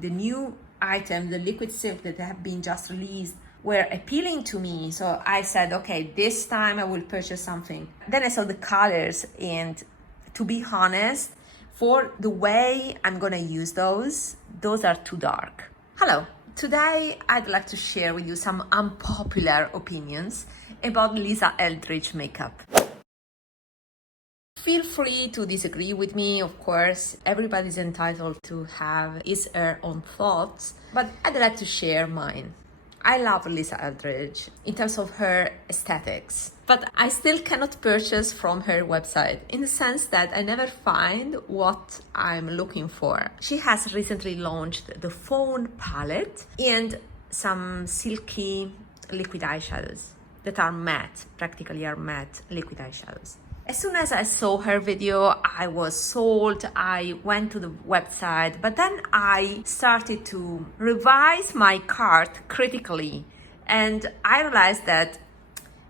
The new items, the liquid silk that have been just released, were appealing to me. So I said, okay, this time I will purchase something. Then I saw the colors, and to be honest, for the way I'm gonna use those are too dark. Hello, today I'd like to share with you some unpopular opinions about Lisa Eldridge makeup. Feel free to disagree with me, of course. Everybody's entitled to have his or her own thoughts, but I'd like to share mine. I love Lisa Eldridge in terms of her aesthetics, but I still cannot purchase from her website in the sense that I never find what I'm looking for. She has recently launched the Fawn palette and some silky liquid eyeshadows that are matte, practically are matte liquid eyeshadows. As soon as I saw her video, I was sold. I went to the website, but then I started to revise my cart critically. And I realized that,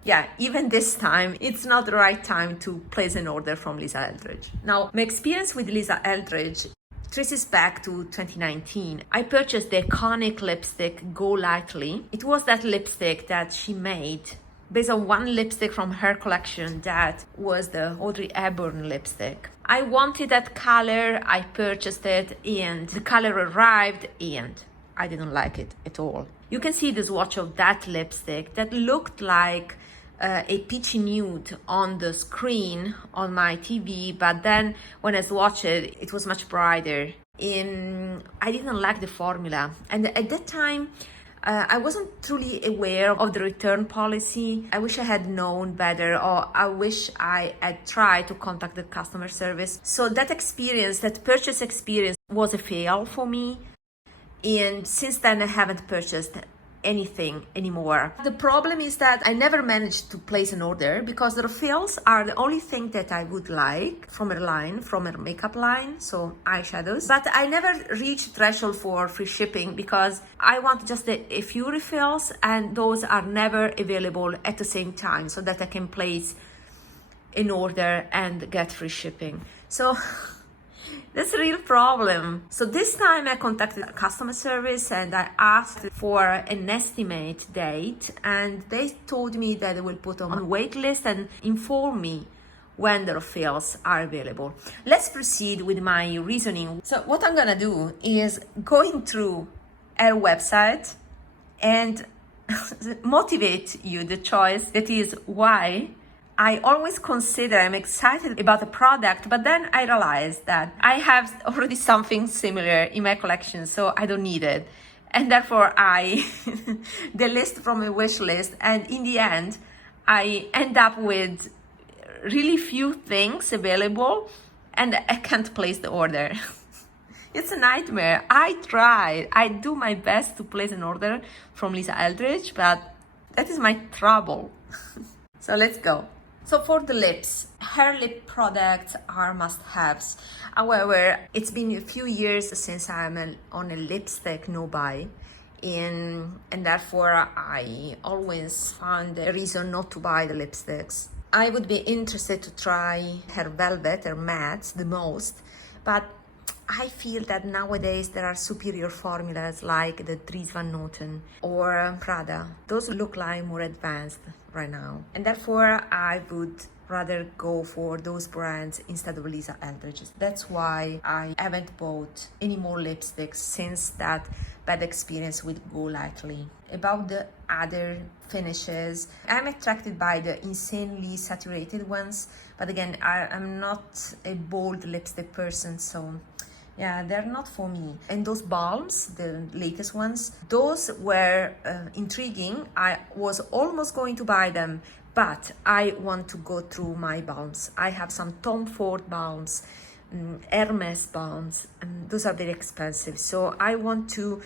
yeah, even this time, it's not the right time to place an order from Lisa Eldridge. Now, my experience with Lisa Eldridge traces back to 2019. I purchased the iconic lipstick Go Lightly. It was that lipstick that she made based on one lipstick from her collection that was the Audrey Hepburn lipstick. I wanted that color, I purchased it, and the color arrived and I didn't like it at all. You can see the swatch of that lipstick that looked like a peachy nude on the screen on my TV, but then when I swatched it, it was much brighter. And I didn't like the formula. And at that time, I wasn't truly aware of the return policy. I wish I had known better, or I wish I had tried to contact the customer service. So that experience, that purchase experience, was a fail for me. And since then, I haven't purchased anything anymore. The problem is that I never managed to place an order because the refills are the only thing that I would like from her line, from her makeup line, so eyeshadows. But I never reached threshold for free shipping because I want just a few refills, and those are never available at the same time so that I can place an order and get free shipping. So that's a real problem. So this time I contacted customer service and I asked for an estimate date, and they told me that they will put on wait list and inform me when the refills are available. Let's proceed with my reasoning. So what I'm gonna do is going through our website and motivate you the choice. That is why I always consider I'm excited about the product, but then I realized that I have already something similar in my collection, so I don't need it. And therefore I delist from a wish list, and in the end, I end up with really few things available and I can't place the order. It's a nightmare. I do my best to place an order from Lisa Eldridge, but that is my trouble. So let's go. So for the lips, her lip products are must-haves. However, it's been a few years since I'm on a lipstick no-buy, and therefore I always found a reason not to buy the lipsticks. I would be interested to try her velvet, her mattes the most, but I feel that nowadays there are superior formulas like the Dries Van Noten or Prada. Those look like more advanced right now. And therefore, I would rather go for those brands instead of Lisa Eldridge. That's why I haven't bought any more lipsticks since that bad experience with Go Lightly. About the other finishes, I'm attracted by the insanely saturated ones, but again, I'm not a bold lipstick person, so yeah, they're not for me. And those balms, the latest ones, those were intriguing. I was almost going to buy them, but I want to go through my balms. I have some Tom Ford balms, Hermes balms, and those are very expensive. So I want to,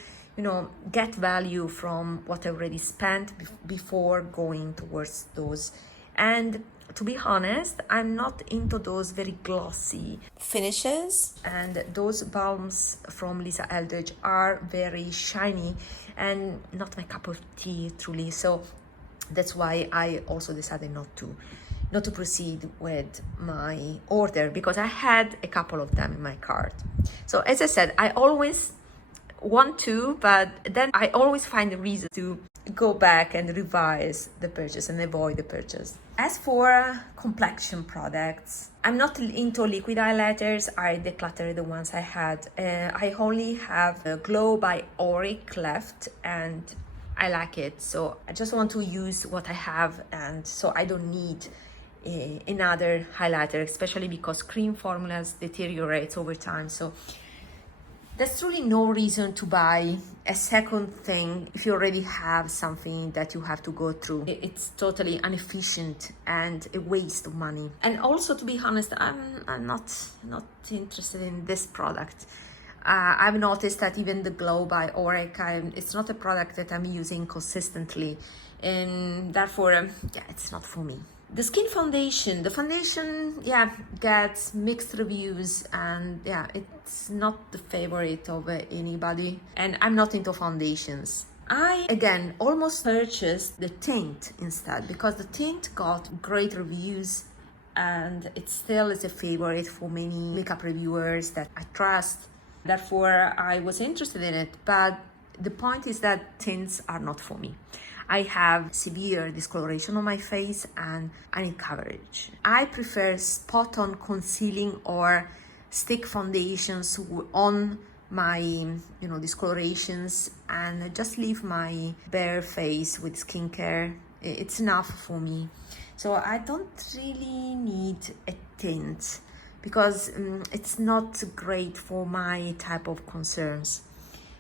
get value from what I already spent before going towards those. And to be honest, I'm not into those very glossy finishes, and those balms from Lisa Eldridge are very shiny and not my cup of tea truly. So that's why I also decided not to proceed with my order, because I had a couple of them in my cart. So as I said, I always want to, but then I always find a reason to go back and revise the purchase and avoid the purchase. As for complexion products, I'm not into liquid highlighters. I decluttered the ones I had. I only have Glow by Auric left, and I like it, so I just want to use what I have, and so I don't need another highlighter, especially because cream formulas deteriorate over time. So there's really no reason to buy a second thing if you already have something that you have to go through. It's totally inefficient and a waste of money. And also, to be honest, I'm not interested in this product. I've noticed that even the Glow by Auric, it's not a product that I'm using consistently, and therefore, yeah, it's not for me. The foundation, gets mixed reviews, and yeah, it's not the favorite of anybody, and I'm not into foundations. I, again, almost purchased the tint instead, because the tint got great reviews, and it still is a favorite for many makeup reviewers that I trust. Therefore, I was interested in it, but the point is that tints are not for me. I have severe discoloration on my face and I need coverage. I prefer spot-on concealing or stick foundations on my discolorations, and just leave my bare face with skincare. It's enough for me. So I don't really need a tint, because it's not great for my type of concerns.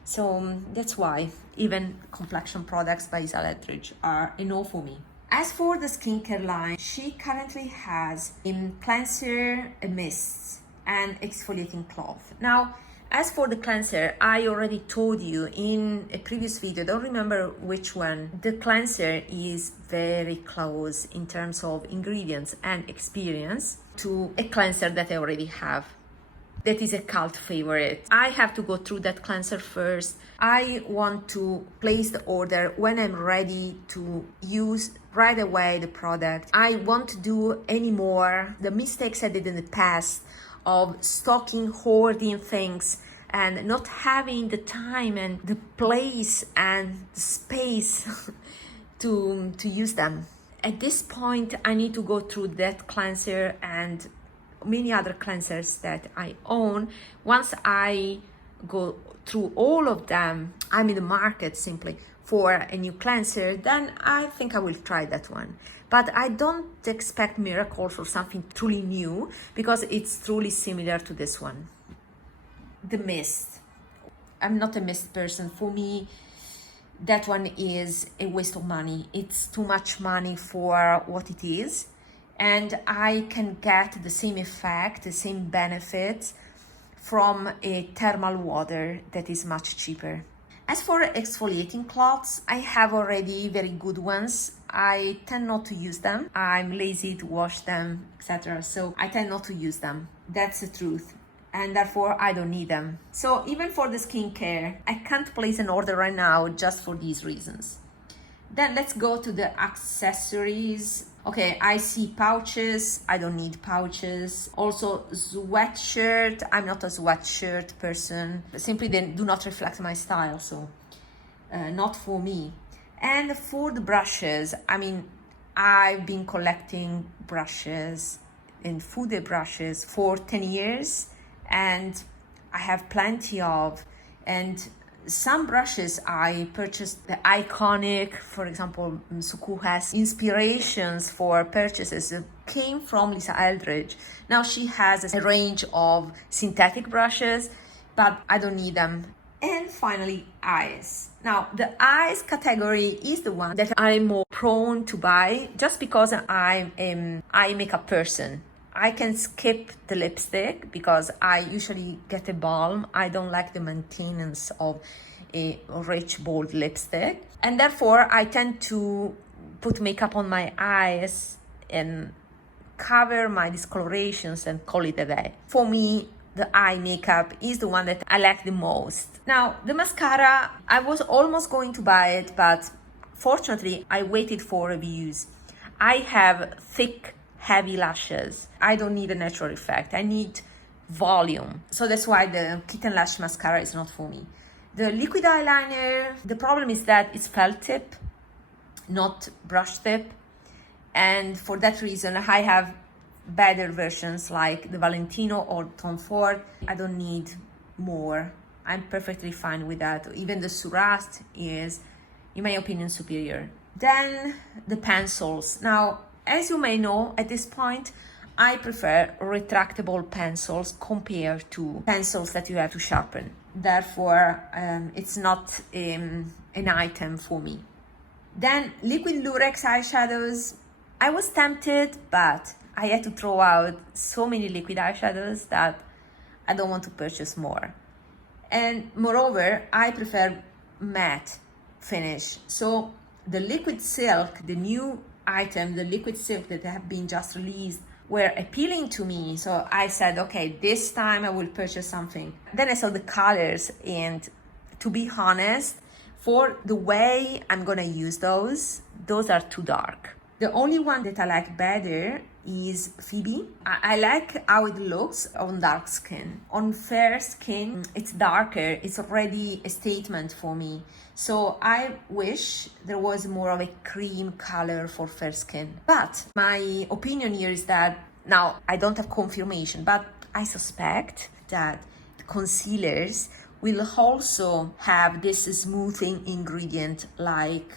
So that's why even complexion products by ELDRIDGE are a no for me. As for the skincare line, she currently has a cleanser, a mist, and exfoliating cloth. Now, as for the cleanser, I already told you in a previous video, don't remember which one, the cleanser is very close in terms of ingredients and experience to a cleanser that I already have. That is a cult favorite. I have to go through that cleanser first. I want to place the order when I'm ready to use right away the product. I won't do any more the mistakes I did in the past of stocking, hoarding things, and not having the time and the place and the space to use them. At this point, I need to go through that cleanser and many other cleansers that I own. Once I go through all of them, I'm in the market simply for a new cleanser, then I think I will try that one. But I don't expect miracles or something truly new, because it's truly similar to this one. The mist. I'm not a mist person. For me, that one is a waste of money. It's too much money for what it is. And I can get the same effect, the same benefits from a thermal water that is much cheaper. As for exfoliating cloths, I have already very good ones. I tend not to use them. I'm lazy to wash them, etc. So I tend not to use them. That's the truth. And therefore I don't need them. So even for the skincare, I can't place an order right now just for these reasons. Then let's go to the accessories. Okay, I see pouches. I don't need pouches. Also, sweatshirt. I'm not a sweatshirt person. Simply they do not reflect my style, so not for me. And for the brushes, I mean, I've been collecting brushes and fooded brushes for 10 years, and I have plenty of. And some brushes I purchased, the iconic, for example, Suku has inspirations for purchases came from ELDRIDGE. Now she has a range of synthetic brushes, but I don't need them. And finally, eyes. Now, the eyes category is the one that I'm more prone to buy, just because I'm an eye makeup person. I can skip the lipstick because I usually get a balm. I don't like the maintenance of a rich, bold lipstick. And therefore, I tend to put makeup on my eyes and cover my discolorations and call it a day. For me, the eye makeup is the one that I like the most. Now, the mascara, I was almost going to buy it, but fortunately, I waited for reviews. I have thick, heavy lashes. I don't need a natural effect. I need volume. So that's why the Kitten Lash mascara is not for me. The liquid eyeliner, the problem is that it's felt tip, not brush tip. And for that reason, I have better versions like the Valentino or Tom Ford. I don't need more. I'm perfectly fine with that. Even the Surast is, in my opinion, superior. Then the pencils. Now, as you may know, at this point, I prefer retractable pencils compared to pencils that you have to sharpen. Therefore, it's not an item for me. Then liquid lurex eyeshadows. I was tempted, but I had to throw out so many liquid eyeshadows that I don't want to purchase more. And moreover, I prefer matte finish. So the liquid silk, the new item, the liquid silk that have been just released, were appealing to me. So I said, okay, this time I will purchase something. Then I saw the colors, and to be honest, for the way I'm gonna use those are too dark. The only one that I like better is Phoebe. I like how it looks on dark skin. On fair skin, it's darker. It's already a statement for me. So I wish there was more of a cream color for fair skin. But my opinion here is that, now I don't have confirmation, but I suspect that the concealers will also have this smoothing ingredient like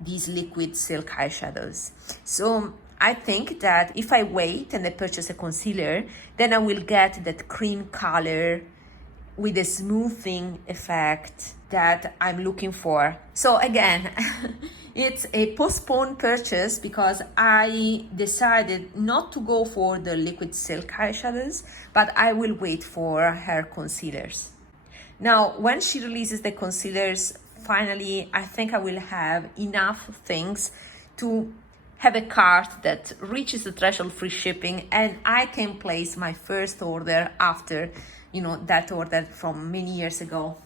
these liquid silk eyeshadows. So I think that if I wait and I purchase a concealer, then I will get that cream color with a smoothing effect that I'm looking for. So again, it's a postponed purchase because I decided not to go for the liquid silk eyeshadows, but I will wait for her concealers. Now, when she releases the concealers, finally, I think I will have enough things to have a cart that reaches the threshold free shipping, and I can place my first order after, that order from many years ago.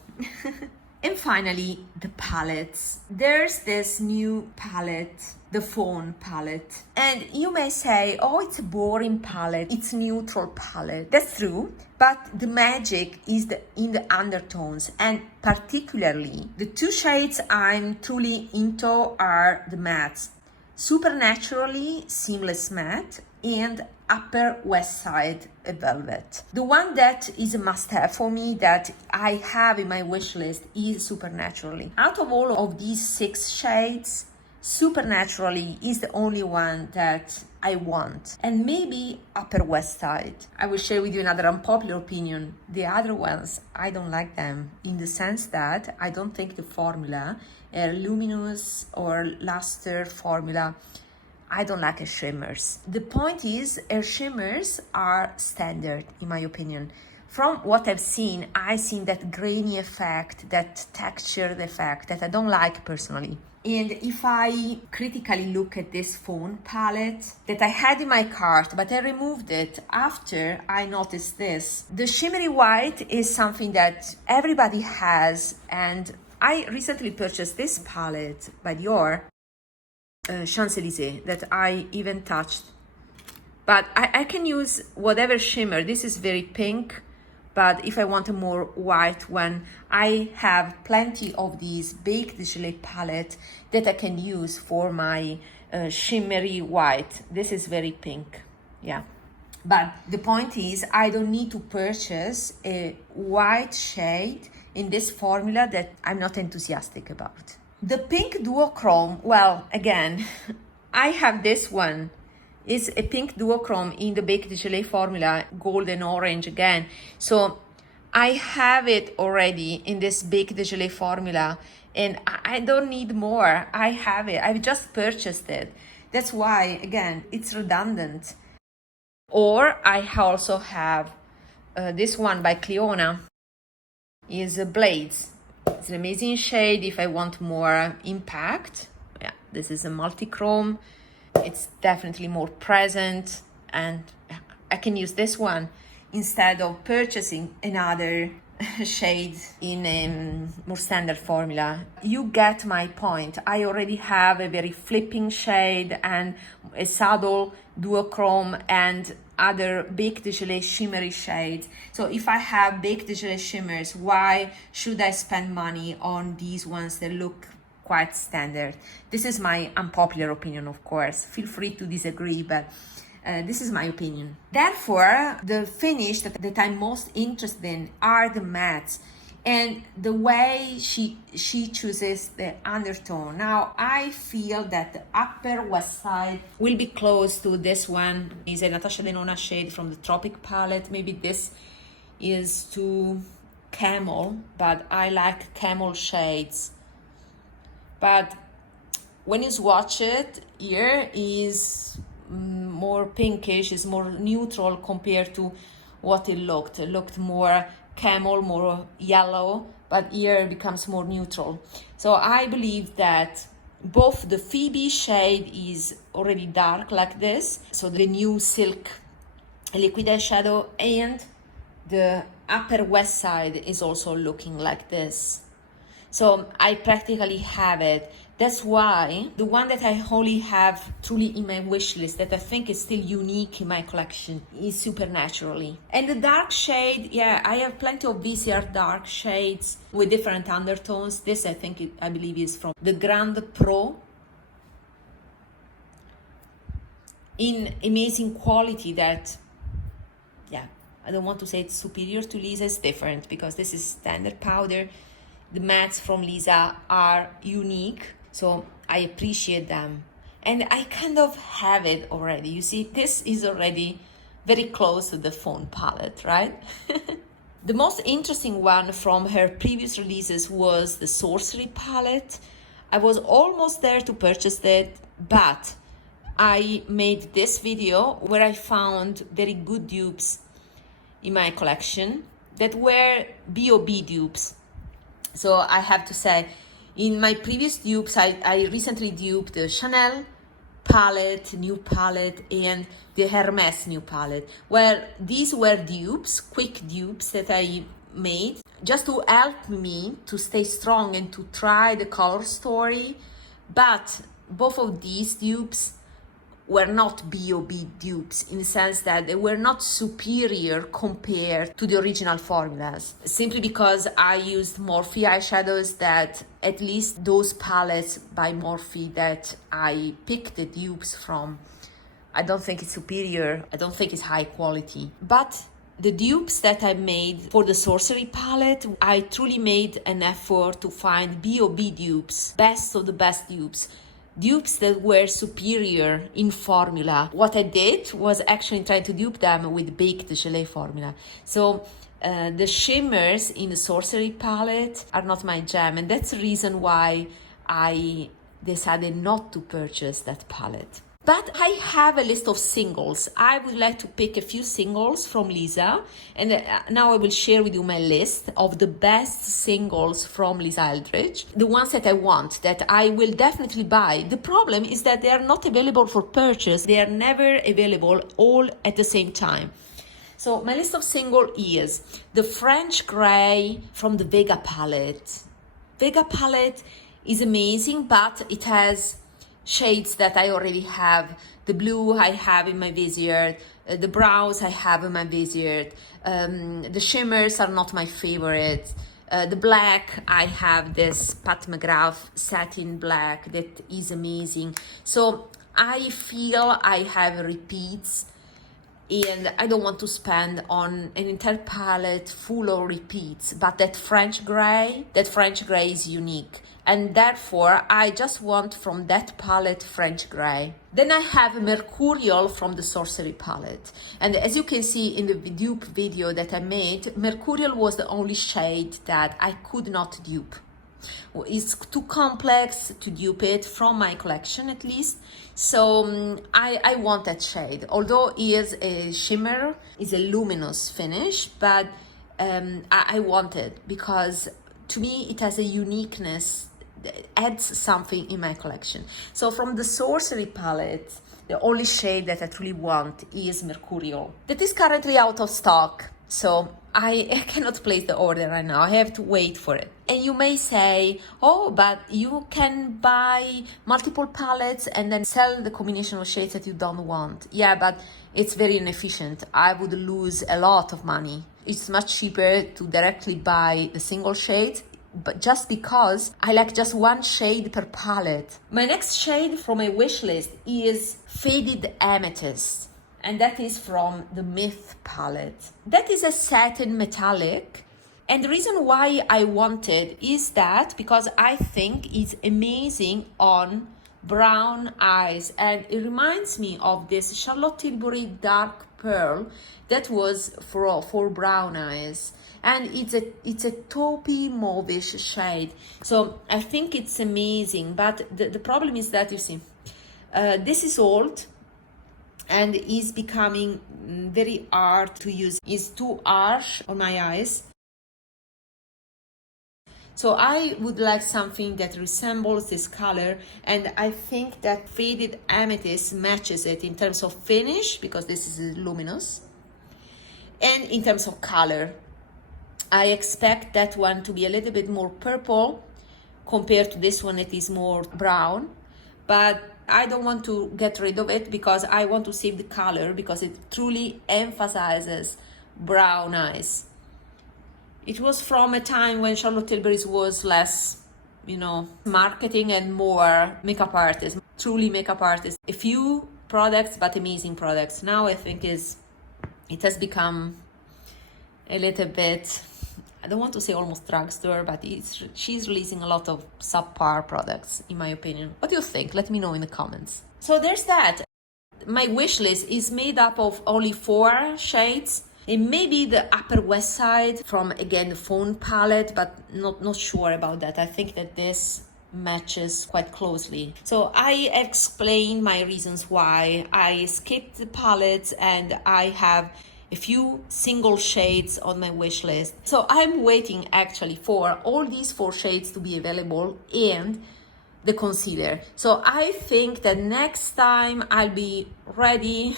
And finally, the palettes. There's this new palette, the Fawn palette. And you may say, oh, it's a boring palette, it's a neutral palette. That's true, but the magic is in the undertones, and particularly the two shades I'm truly into are the mattes. Supernaturally Seamless Matte and Upper West Side Velvet. The one that is a must-have for me that I have in my wish list is Supernaturally. Out of all of these 6 shades, Supernaturally is the only one that I want, and maybe Upper West Side. I will share with you another unpopular opinion. The other ones, I don't like them, in the sense that I don't think the formula, luminous or luster formula, I don't like her shimmers. The point is, her shimmers are standard, in my opinion. From what I've seen, I've seen that grainy effect, that textured effect that I don't like personally. And if I critically look at this Fawn palette that I had in my cart, but I removed it after I noticed this. The shimmery white is something that everybody has, and I recently purchased this palette by Dior, Champs-Élysées, that I even touched. But I can use whatever shimmer. This is very pink, but if I want a more white one, I have plenty of these Baked Gelée palette that I can use for my shimmery white. This is very pink, yeah. But the point is, I don't need to purchase a white shade in this formula that I'm not enthusiastic about. The pink duochrome, well, again, I have this one. It's a pink duochrome in the Baked Gelée formula, golden orange again. So I have it already in this Baked Gelée formula, and I don't need more. I have it. I've just purchased it. That's why, again, it's redundant. Or I also have this one by Cliona, is Blades. It's an amazing shade if I want more impact. Yeah, this is a multi-chrome. It's definitely more present, and I can use this one instead of purchasing another shade in a more standard formula. You get my point. I already have a very flipping shade and a subtle duochrome, and other Baked Gelée shimmery shades. So if I have Baked Gelée shimmers, why should I spend money on these ones that look quite standard? This is my unpopular opinion, of course. Feel free to disagree, but this is my opinion. Therefore, the finish that I'm most interested in are the mattes and the way she chooses the undertone. Now, I feel that the upper west side will be close to this one. It's a Natasha Denona shade from the Tropic palette. Maybe this is too camel, but I like camel shades. But when you swatch it, here is more pinkish, is more neutral compared to what it looked. It looked more camel, more yellow, but here it becomes more neutral. So I believe that both the Phoebe shade is already dark like this, so the new Silk liquid eyeshadow, and the upper west side is also looking like this. So I practically have it. That's why the one that I only have truly in my wish list, that I think is still unique in my collection, is Supernaturally. And the dark shade, yeah, I have plenty of VCR dark shades with different undertones. This I believe is from the Grand Pro. In amazing quality that, yeah, I don't want to say it's superior to Lisa, it's different because this is standard powder. The mattes from Lisa are unique, so I appreciate them. And I kind of have it already. You see, this is already very close to the Fawn palette, right? The most interesting one from her previous releases was the Sorcery palette. I was almost there to purchase it, but I made this video where I found very good dupes in my collection that were B.O.B. dupes. So I have to say, in my previous dupes, I recently duped the Chanel palette, new palette, and the Hermes new palette, where these were dupes, quick dupes that I made just to help me to stay strong and to try the color story. But both of these dupes were not B.O.B. dupes in the sense that they were not superior compared to the original formulas, simply because I used Morphe eyeshadows, that at least those palettes by Morphe that I picked the dupes from, I don't think it's superior, I don't think it's high quality. But the dupes that I made for the Sorcery palette, I truly made an effort to find B.O.B. dupes, best of the best dupes. Dupes that were superior in formula. What I did was actually try to dupe them with Baked Gelée formula. So the shimmers in the Sorcery palette are not my jam, and that's the reason why I decided not to purchase that palette. But I have a list of singles. I would like to pick a few singles from Lisa, and now I will share with you my list of the best singles from Lisa Eldridge, the ones that I want, that I will definitely buy. The problem is that they are not available for purchase. They are never available all at the same time. So my list of singles is the French Grey from the Vega palette. Vega palette is amazing, but it has shades that I already have. The blue I have in my vizier, the browns I have in my vizier, the shimmers are not my favorite. The black, I have this Pat McGrath satin black that is amazing. So I feel I have repeats, and I don't want to spend on an entire palette full of repeats. But that French Grey is unique. And therefore, I just want from that palette French Grey. Then I have Mercurial from the Sorcery palette. And as you can see in the dupe video that I made, Mercurial was the only shade that I could not dupe. It's too complex to dupe it from my collection, at least. So I want that shade. Although it is a shimmer, it's a luminous finish, but I want it because to me it has a uniqueness, adds something in my collection. So from the Sorcery palette, the only shade that I truly want is Mercurial. That is currently out of stock, so I cannot place the order right now. I have to wait for it. And you may say, oh, but you can buy multiple palettes and then sell the combination of shades that you don't want. Yeah, but it's very inefficient. I would lose a lot of money. It's much cheaper to directly buy the single shade, but just because I like just one shade per palette. My next shade from my wish list is Faded Amethyst, and that is from the Myth palette. That is a satin metallic, and the reason why I want it is that because I think it's amazing on brown eyes, and it reminds me of this Charlotte Tilbury Dark Pearl that was for brown eyes, and it's a taupey mauvish shade. So I think it's amazing, but the problem is that, you see, this is old and is becoming very hard to use. It's too harsh on my eyes. So I would like something that resembles this color, and I think that Faded Amethyst matches it in terms of finish, because this is luminous, and in terms of color. I expect that one to be a little bit more purple compared to this one that is more brown, but I don't want to get rid of it because I want to save the color, because it truly emphasizes brown eyes. It was from a time when Charlotte Tilbury was less, marketing and more makeup artists, truly makeup artists. A few products, but amazing products. Now I think it has become a little bit, I don't want to say almost drugstore, but she's releasing a lot of subpar products, in my opinion. What do you think? Let me know in the comments. So there's that. My wish list is made up of only 4 shades. It may be the Upper West Side from, again, the Fawn palette, but not sure about that. I think that this matches quite closely. So I explained my reasons why I skipped the palettes, and I have a few single shades on my wish list. So I'm waiting actually for all these 4 shades to be available and the concealer. So I think that next time I'll be ready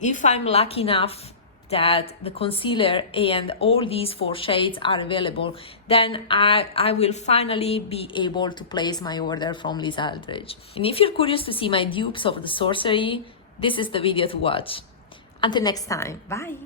if I'm lucky enough that the concealer and all these 4 shades are available, then I will finally be able to place my order from Lisa Eldridge. And if you're curious to see my dupes of the sorcery, this is the video to watch. Until next time, bye!